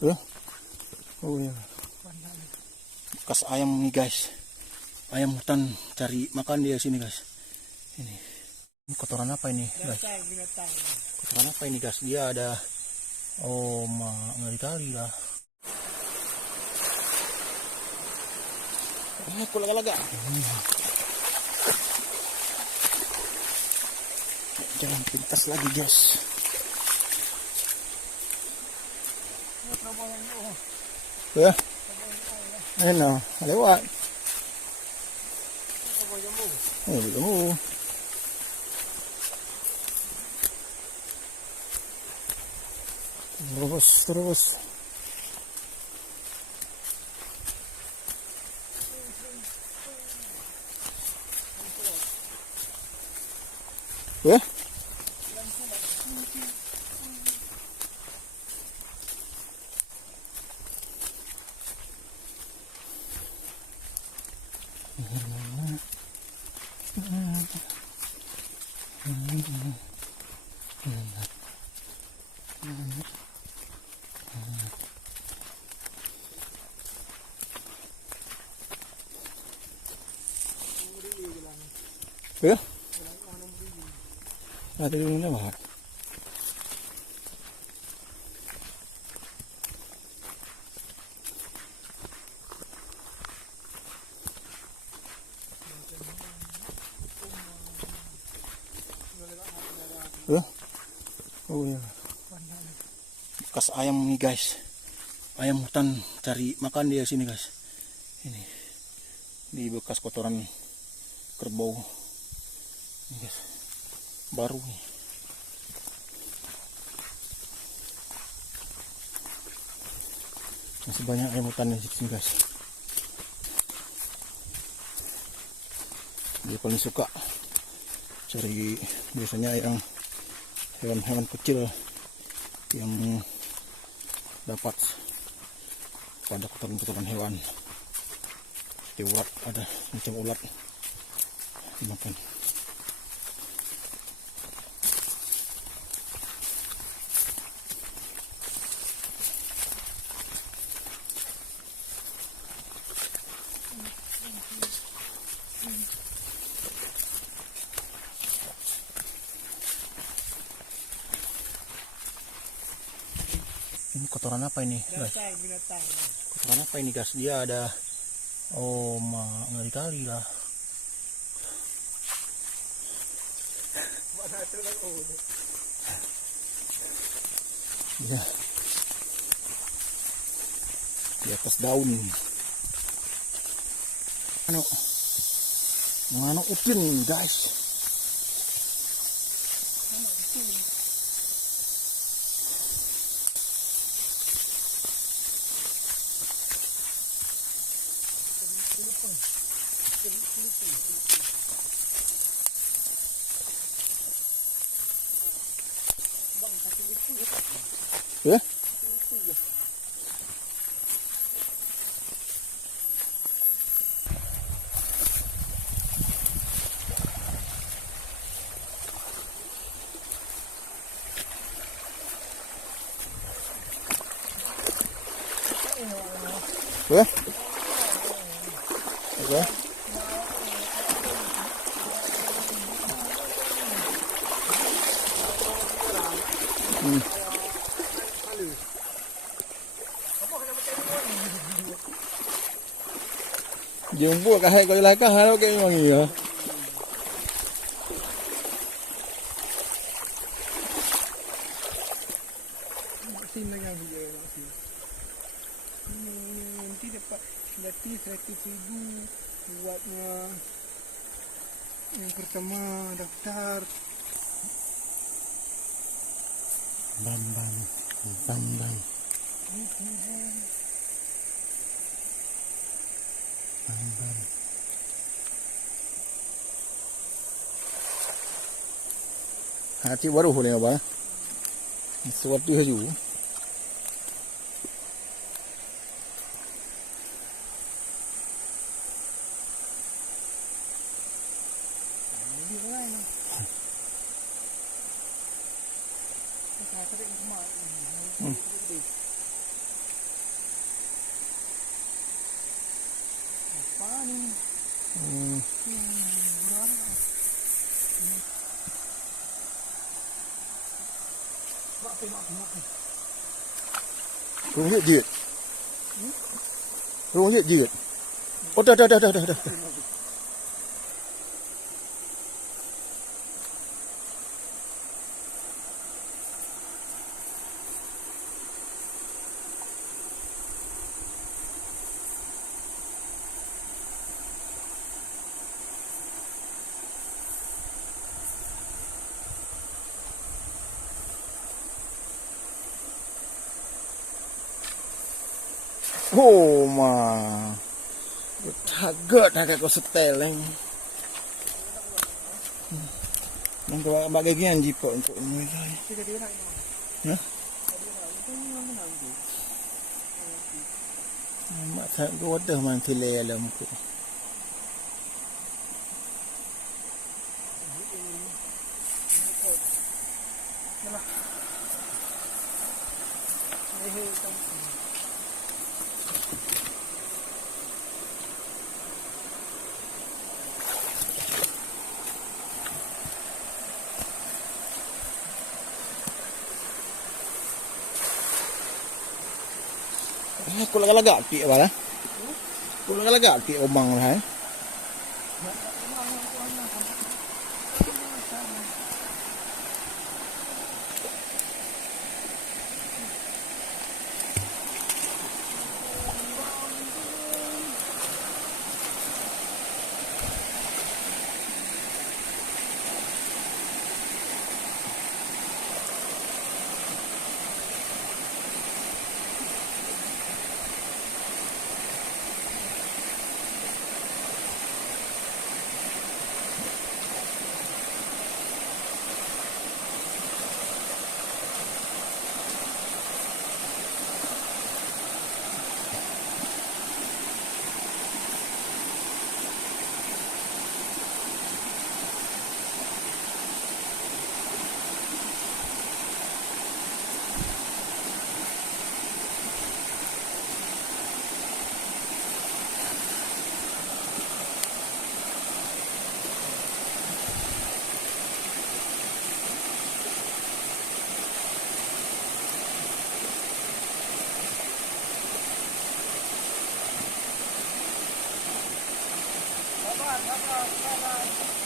Oh ya. Bekas ayam nih guys. Ayam hutan cari makan dia sini guys. Ini kotoran apa ini guys? Kotoran apa ini guys? Dia ada, oh ngeri kali lah. Kulaga-laga. Jangan pintas lagi guys. Ya, enak lewat. Belum. Terus. Ya. Ya. Ada di mana bah? Ya. Oh ya. Bekas ayam nih guys. Ayam hutan cari makan dia sini guys. Ini di bekas kotoran kerbau. Ini guys. Baru nih. Masih banyak ayam hutan di sini guys. Dia paling suka cari biasanya yang hewan-hewan kecil yang dapat pada kotoran-kotoran hewan. Seperti ulat, ada macam ulat dimakan. Ini kotoran apa ini guys? Kotoran apa ini guys? Dia ada, oh ngeri kali lah. Ya. Di atas daun. Mano upin guys. Ya? Ya? Oke. Jumbo kahit ko ilaka halo kayo mangiya. Sini yang dia masih. Nanti dapat gratis 100,000 buatnya yang pertama daftar. Bambang. Hati baru boleh apa? Sesuatu haju. Rung hết dượt. Rung hết dượt. Ôi trời trời trời trời trời. Oh ma. Tagot agak ko seteleng. Nang ko bagay yan jipo untuk ini. Ya. Mak tak ko dah man tile alam ko. Aku lagak pi apa lah? Aku lagak pi omang lah. Bye bye.